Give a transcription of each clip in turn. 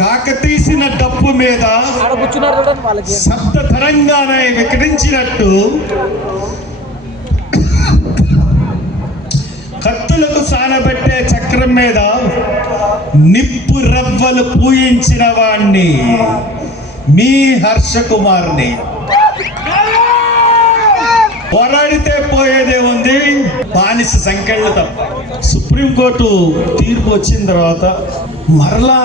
కాకతీసిన డప్పు మీద శబ్ద తరంగానే వికటించినట్టు కత్తులకు సానబెట్టే చక్రం మీద నిప్పు రవ్వలు పూయించిన వాణ్ణి మీ హర్ష కుమార్ని పోరాడితే పోయేదే ఉంది బానిస సంఖ్యలు తప్ప. సుప్రీంకోర్టు తీర్పు వచ్చిన తర్వాత మరలా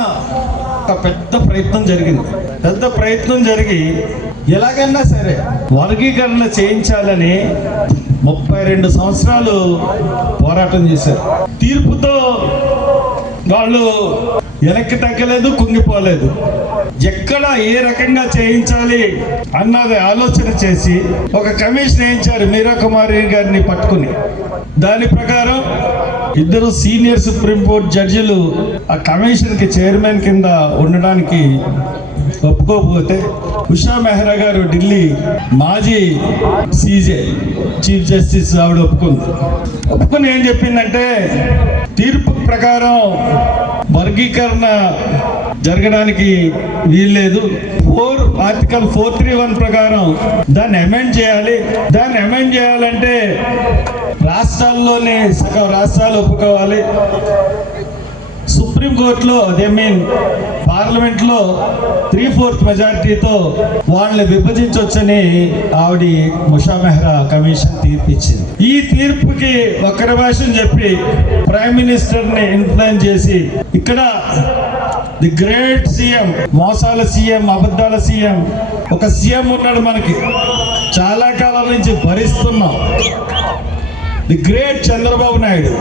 ఒక పెద్ద ప్రయత్నం జరిగింది. పెద్ద ప్రయత్నం జరిగి ఎలాగైనా సరే వర్గీకరణ చేయించాలని ముప్పై రెండు సంవత్సరాలు పోరాటం చేశారు. తీర్పుతో వాళ్ళు వెనక్కి తగ్గలేదు కుంగిపోలేదు. ఎక్కడ ఏ రకంగా చేయించాలి అన్నది ఆలోచన చేసి ఒక కమిషన్ వేయించారు మీరా కుమారి గారిని పట్టుకుని. దాని ప్రకారం ఇద్దరు సీనియర్ సుప్రీంకోర్టు జడ్జిలు ఆ కమిషన్కి చైర్మన్ కింద ఉండడానికి ఒప్పుకోకపోతే ఉషా మెహ్రా గారు ఢిల్లీ మాజీ సీజే చీఫ్ జస్టిస్ ఆవిడ ఒప్పుకుంది. ఒప్పుకుని ఏం చెప్పిందంటే తీర్పు ప్రకారం వర్గీకరణ జరగడానికి వీల్లేదు. Four article four three one ప్రకారం దాన్ని అమెండ్ చేయాలి. దాన్ని అమెండ్ చేయాలంటే రాష్ట్రాల్లోనే సగం రాష్ట్రాలు ఒప్పుకోవాలి. సుప్రీంకోర్టులో అదే మీన్ పార్లమెంట్లో త్రీ ఫోర్త్ మెజారిటీతో వాళ్ళని విభజించవచ్చని ఆవిడ ముషా మెహ్రా కమిషన్ తీర్పిచ్చింది. ఈ తీర్పుకి ఒక్కరి భాషను చెప్పి ప్రైమ్ మినిస్టర్ని ఇన్ఫ్లుయెన్స్ చేసి ఇక్కడ ది గ్రేట్ సీఎం మోసాల సీఎం అబద్ధాల సీఎం ఒక సీఎం ఉన్నాడు మనకి. చాలా కాలం నుంచి భరిస్తున్నాం. The great Chandrababu Naidu.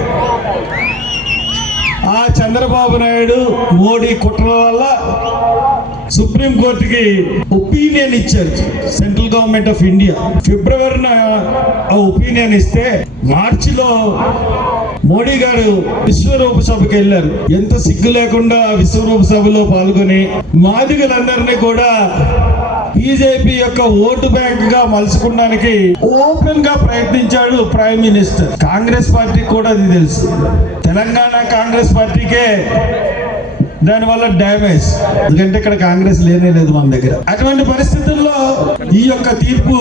ఆ చంద్రబాబు నాయుడు మోడీ కుట్ర వల్ల సుప్రీం కోర్టుకి ఒపీనియన్ ఇచ్చారు సెంట్రల్ గవర్నమెంట్ ఆఫ్ ఇండియా. ఫిబ్రవరిన ఆ ఒపీనియన్ ఇస్తే మార్చిలో మోడీ గారు విశ్వరూప సభకి వెళ్ళారు. ఎంత సిగ్గు లేకుండా విశ్వరూప సభలో పాల్గొని మాదిగలందరినీ కూడా బీజేపీ యొక్క ఓటు బ్యాంక్గా మలుచుకోవడానికి ఓపెన్గా ప్రయత్నించాడు ప్రైమ్ మినిస్టర్. కాంగ్రెస్ పార్టీ కూడా అది తెలుసు. తెలంగాణ కాంగ్రెస్ పార్టీకే దానివల్ల డ్యామేజ్. ఎందుకంటే ఇక్కడ కాంగ్రెస్ లేనే లేదు మన దగ్గర. అటువంటి పరిస్థితుల్లో ఈ యొక్క తీర్పు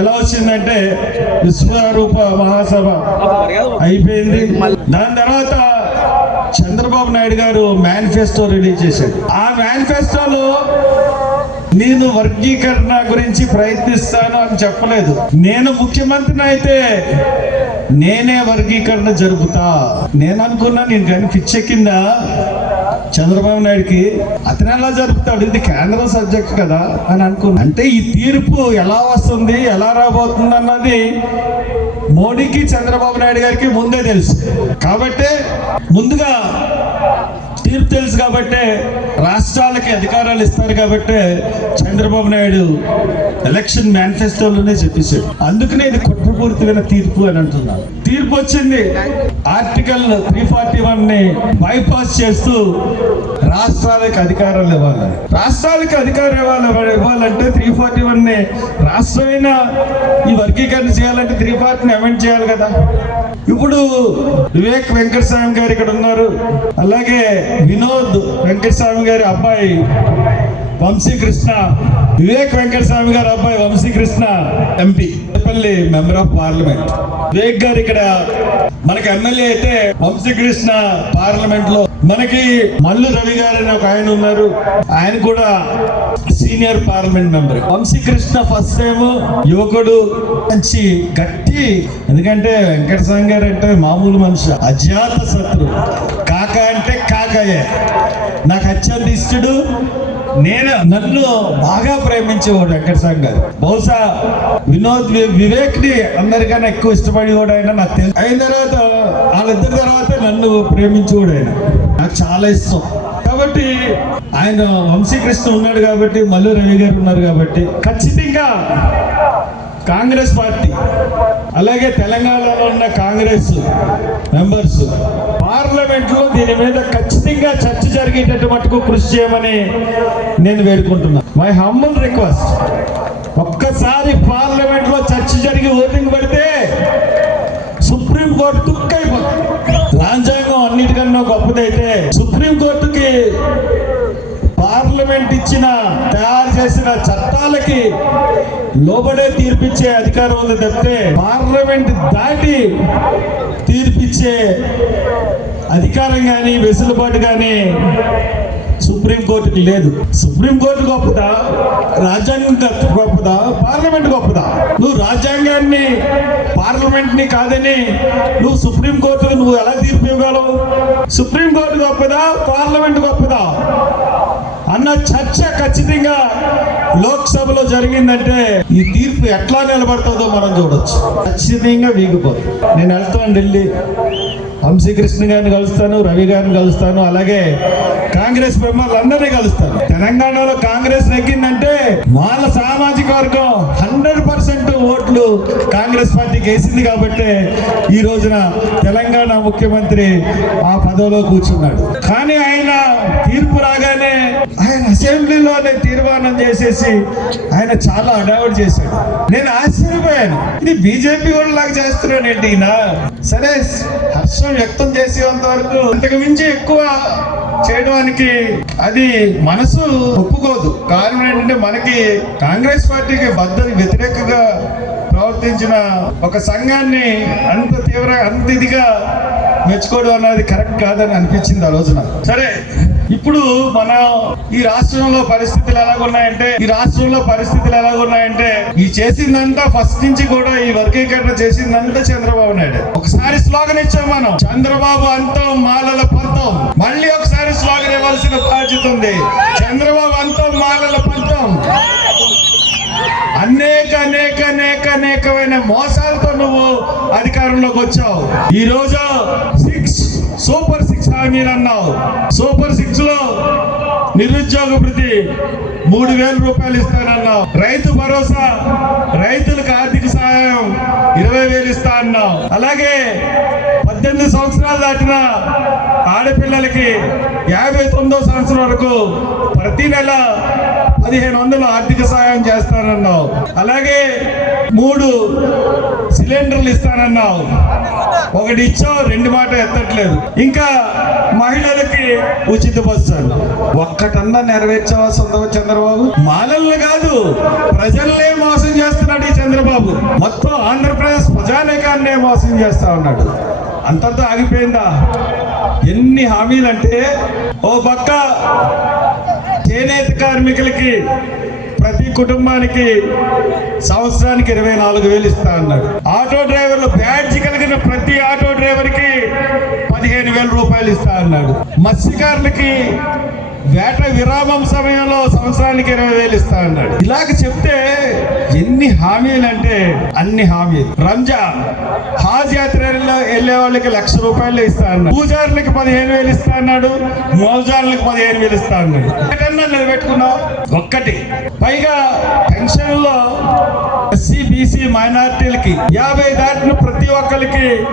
ఎలా వచ్చిందంటే విశ్వరూప మహాసభ అయిపోయింది. దాని తర్వాత చంద్రబాబు నాయుడు గారు మేనిఫెస్టో రిలీజ్ చేశారు. ఆ మేనిఫెస్టోలో నేను వర్గీకరణ గురించి ప్రయత్నిస్తాను అని చెప్పలేదు. నేను ముఖ్యమంత్రిని అయితే నేనే వర్గీకరణ జరుపుతా. నేను అనుకున్నా నేను కానీ పిచ్చెక్కిందా? చంద్రబాబు నాయుడుకి అతను ఎలా జరుపుతాడు? ఇది కేంద్రం సబ్జెక్ట్ కదా అని అనుకున్నా. అంటే ఈ తీర్పు ఎలా వస్తుంది ఎలా రాబోతుంది అన్నది మోడీకి చంద్రబాబు నాయుడు గారికి ముందే తెలుసు. కాబట్టి ముందుగా తీర్పు తెలుసు కాబట్టే రాష్ట్రాలకి అధికారాలు ఇస్తారు కాబట్టే చంద్రబాబు నాయుడు ఎలక్షన్ మేనిఫెస్టోలోనే చెప్పేశాడు. అందుకనే ఇది కుట్రపూరితమైన తీర్పు అని అంటున్నాను తీర్పు వచ్చింది. ఆర్టికల్ త్రీ ఫార్టీ వన్ని బైపాస్ చేస్తూ రాష్ట్రాలకు అధికారాలు ఇవ్వాలి. రాష్ట్రాలకు అధికారం ఇవ్వాలి ఇవ్వాలంటే త్రీ ఫార్టీ వన్ని రాష్ట్రమైన ఈ వర్గీకరణ చేయాలంటే త్రీ ఫార్టీని అమెండ్ చేయాలి కదా. ఇప్పుడు వివేక్ వెంకటస్వామి గారు ఇక్కడ ఉన్నారు. అలాగే వినోద్ వెంకటస్వామి గారి అబ్బాయి వంశీకృష్ణ వివేక్ వెంకటస్వామి గారు అబ్బాయి వంశీకృష్ణ ఎంపీ పల్లి మెంబర్ ఆఫ్ పార్లమెంట్. వివేక్ గారు ఇక్కడ మనకి ఎమ్మెల్యే అయితే వంశీకృష్ణ పార్లమెంట్లో మనకి మల్లు రవి గారు అని ఒక ఆయన ఉన్నారు. ఆయన కూడా senior parliament member. Vamshi Krishna first time యువకుడు మంచి గట్టి. ఎందుకంటే వెంకటస్వామి గారు అంటే మామూలు మనిషి అజాత శత్రు. కాక అంటే కాకయే. నాకు అత్యంత ఇష్టడు నేను నన్ను బాగా ప్రేమించేవాడు వెంకటస్వామి గారు. బహుశా వినోద్ వి- వివేక్ని అందరికన్నా ఎక్కువ ఇష్టపడేవాడు ఆయన నాకు తెలుసు అయిన తర్వాత వాళ్ళిద్దరి తర్వాత నన్ను ప్రేమించేవాడు ఆయన. నాకు చాలా ఇష్టం. కాబట్టి ఆయన వంశీకృష్ణ ఉన్నాడు కాబట్టి మల్లు రవి గారు ఉన్నారు కాబట్టి ఖచ్చితంగా కాంగ్రెస్ పార్టీ అలాగే తెలంగాణలో ఉన్న కాంగ్రెస్ మెంబర్స్ పార్లమెంట్లో దీని మీద ఖచ్చితంగా చర్చ జరిగేటట్టు మటుకు కృషి చేయమని నేను వేడుకుంటున్నాను మై హంబుల్ రిక్వెస్ట్ ఒక్కసారి పార్లమెంట్లో చర్చ జరిగి ఓటింగ్ పెడితే సుప్రీం కోర్టు తుక్కైపోతుంది. రాజ్యాంగం అన్నిటికన్నా గొప్పదైతే సుప్రీం పార్లమెంట్ ఇచ్చిన తయారు చేసిన చట్టాలకి లోబడే తీర్పిచ్చే అధికారం ఉంది తప్పితే పార్లమెంట్ దాటి తీర్పిచ్చే అధికారం కానీ వెసులుబాటు కానీ సుప్రీంకోర్టుకి లేదు. సుప్రీంకోర్టు గొప్పదా? రాజ్యాంగం గొప్పదా? పార్లమెంట్ గొప్పదా? నువ్వు రాజ్యాంగాన్ని పార్లమెంట్ని కాదని నువ్వు సుప్రీంకోర్టుకు నువ్వు ఎలా తీర్పు ఇవ్వగలవు సుప్రీంకోర్టు గొప్పదా? పార్లమెంట్ గొప్పదా? అన్న చర్చ ఖచ్చితంగా లోక్సభలో జరిగిందంటే ఈ తీర్పు ఎట్లా నిలబడుతుందో మనం చూడొచ్చు. ఖచ్చితంగా వీగిపోతుంది. నేను వెళ్తాను ఢిల్లీ. వంశీకృష్ణ గారిని కలుస్తాను రవి గారిని కలుస్తాను అలాగే కాంగ్రెస్ మెంబర్లు కలుస్తాను. తెలంగాణలో కాంగ్రెస్ నెగ్గిందంటే వాళ్ళ సామాజిక వర్గం హండ్రెడ్ పర్సెంట్ ఓట్లు కాంగ్రెస్ పార్టీకి వేసింది కాబట్టి ఈ రోజున తెలంగాణ ముఖ్యమంత్రి ఆ పదవిలో కూర్చున్నాడు. కానీ ఆయన తీర్పు రాగా ఆయన అసెంబ్లీలోనే తీర్మానం చేసేసి ఆయన చాలా అడావుడు చేశాడు. నేను ఆశ్చర్యపోయాను. ఇది బీజేపీ వాళ్ళు లాగా చేస్తున్నాడు ఈయన? సరే హర్షం వ్యక్తం చేసేంత వరకు అంతకు మించి ఎక్కువ చేయడానికి అది మనసు ఒప్పుకోదు. కారణం ఏంటంటే మనకి కాంగ్రెస్ పార్టీకి బద్దలు వ్యతిరేకంగా ప్రవర్తించిన ఒక సంఘాన్ని అంత తీవ్ర అంత ఇదిగా మెచ్చుకోవడం అన్నది కరెక్ట్ కాదని అనిపించింది ఆ రోజున. సరే ఇప్పుడు మన ఈ రాష్ట్రంలో పరిస్థితులు ఎలాగున్నాయంటే ఈ రాష్ట్రంలో పరిస్థితులు ఎలాగున్నాయంటే ఈ చేసిందంతా ఫస్ట్ నుంచి కూడా ఈ వర్గీకరణ చేసిందంతా చంద్రబాబు నాయుడు. ఒకసారి స్లోగన్ ఇచ్చాం మనం. చంద్రబాబు అంతం మాలల పంతం. మళ్ళీ ఒకసారి స్లోగన్ ఇవ్వాల్సిన బాధ్యత ఉంది. చంద్రబాబు అంతం మాలల పంతం. అనేక అనేక అనేక అనేకమైన మోసాలతో నువ్వు అధికారంలోకి వచ్చావు. ఈ రోజు సిక్స్ సూపర్ సిక్స్ హామీలు అన్నావు. సూపర్ సిక్స్లో నిరుద్యోగ ప్రతి మూడు వేల రూపాయలు ఇస్తానన్నావు. రైతు భరోసా రైతులకు ఆర్థిక సహాయం ఇరవై వేలు ఇస్తా అన్నావు. అలాగే పద్దెనిమిది సంవత్సరాలు దాటిన ఆడపిల్లలకి యాభై తొమ్మిదో సంవత్సరం వరకు ప్రతి నెల పదిహేను వందలు ఆర్థిక సహాయం చేస్తానన్నావు. అలాగే మూడు సిలిండర్లు ఇస్తానన్నావు. ఒకటి రెండు మాట ఎత్తట్లేదు. ఇంకా మహిళలకి ఉచిత బస్సులు ఒక్కటన్నా నెరవేర్చావా సొంత చంద్రబాబు? మాలల్ని కాదు ప్రజల్నే మోసం చేస్తున్నాడు ఈ చంద్రబాబు. మొత్తం ఆంధ్రప్రదేశ్ ప్రజానేకాన్నే మోసం చేస్తా ఉన్నాడు. అంతటితో ఆగిపోయిందా? ఎన్ని హామీలంటే ఓ పక్క చేనేత కార్మికులకి ప్రతి కుటుంబానికి సంవత్సరానికి ఇరవై నాలుగు వేలు ఇస్తా అన్నాడు. ఆటో డ్రైవర్లు బ్యాడ్జ్ కలిగిన ప్రతి ఆటో డ్రైవర్కి పదిహేను వేల రూపాయలు ఇస్తా అన్నాడు. మత్స్యకారులకి వేట విరామం సమయంలో సంవత్సరానికి ఇరవై వేలు ఇస్తా అన్నాడు. ఇలాగ చెప్తే ఎన్ని హామీలు అంటే అన్ని హామీలు. రంజాన్ హాజ్ యాత్రలో వెళ్ళే వాళ్ళకి లక్ష రూపాయలు ఇస్తా అన్నాడు. పూజారులకి పదిహేను వేలు ఇస్తా అన్నాడు. మోజారులకు పదిహేను వేలు ఇస్తా అన్నాడు. ఎక్కడన్నా నిలబెట్టుకున్నావు? ఒక్కటి. పైగా పెన్షన్లో ఎస్సీ బీసీ మైనార్టీలకి యాభై దాటిన ప్రతి ఒక్కరికి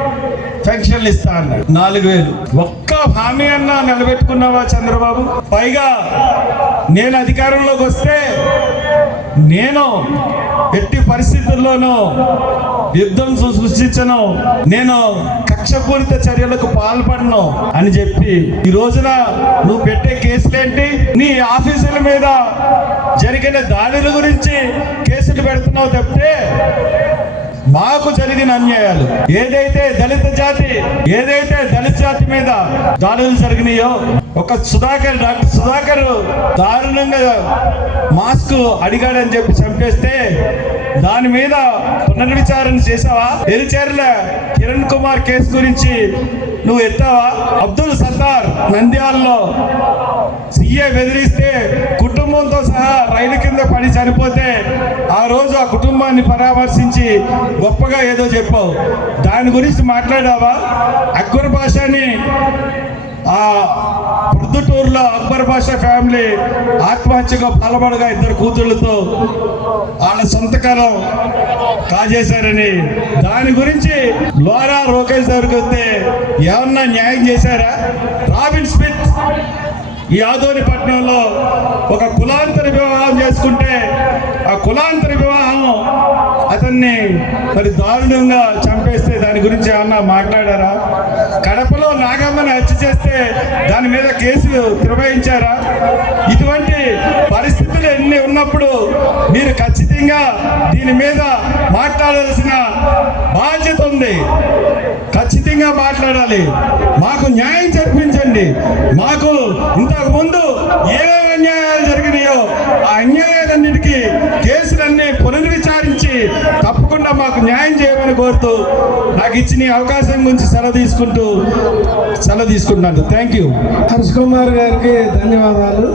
పెన్షన్లు ఇస్తా అన్నాడు. నాలుగు వేలు. ఒక్క హామీ అన్నా నిలబెట్టుకున్నావా చంద్రబాబు? పైగా నేను అధికారంలోకి వస్తే నేను ఎట్టి పరిస్థితుల్లోనూ యుద్ధం సృష్టించను. నేను కక్షపూరిత చర్యలకు పాల్పడను అని చెప్పి ఈ రోజున నువ్వు పెట్టే కేసులేంటి? నీ ఆఫీసుల మీద జరిగిన దాడుల గురించి కేసులు పెడుతున్నావు తప్పితే మాకు జరిగిన అన్యాయాలు ఏదైతే దళిత జాతి ఏదైతే దళిత జాతి మీద దాడులు జరిగినాయో ఒక సుధాకర్ డాక్టర్ సుధాకర్ దారుణంగా మాస్క్ అడిగాడని చెప్పి చంపేస్తే దాని మీద పునర్విచారణ చేసావా ఎరిచేర్ల కిరణ్ కుమార్ కేసు గురించి నువ్వు ఎత్తావా? అబ్దుల్ సత్తార్ నంద్యాలలో సీఏ బెదిరిస్తే కుటుంబంతో సహా రైలు కింద పడి చనిపోతే ఆ రోజు ఆ కుటుంబాన్ని పరామర్శించి గొప్పగా ఏదో చెప్పావు. దాని గురించి మాట్లాడావా? అక్బర్ భాషని ఆ ప్రొద్దుటూరులో అక్బర్ భాష ఫ్యామిలీ ఆత్మహత్యగా పాల్పడగా ఇద్దరు కూతుళ్ళతో వాళ్ళ సొంతకాలం కాజేశారని. దాని గురించి లోరా రోకేష్ దగ్గరికి వస్తే ఏమన్నా న్యాయం చేశారా? రాబిన్ స్మిత్ ఈ ఆదోని పట్టణంలో ఒక కులాంతర వివాహం చేసుకుంటే ఆ కులాంతర వివాహం అతన్ని మరి దారుణంగా చంపేస్తే దాని గురించి ఏమన్నా మాట్లాడారా? కడపలో నాగమ్మని హత్య చేస్తే దాని మీద కేసు నిర్వహించారా? ఇటువంటి ఉన్నప్పుడు మీరు ఖచ్చితంగా దీని మీద మాట్లాడాల్సిన బాధ్యత ఉంది. ఖచ్చితంగా మాట్లాడాలి. మాకు న్యాయం చేయండి. మాకు ఇంతకు ముందు ఏ అన్యాయాలు జరిగినాయో ఆ అన్యాయాలన్నిటికీ కేసులన్నీ పునర్విచారించి తప్పకుండా మాకు న్యాయం చేయమని కోరుతూ నాకు ఇచ్చిన ఈ అవకాశం గురించి సెలవు తీసుకుంటూ సెలవు తీసుకుంటున్నాను. థ్యాంక్ యూ హర్ష్ కుమార్ గారికి ధన్యవాదాలు.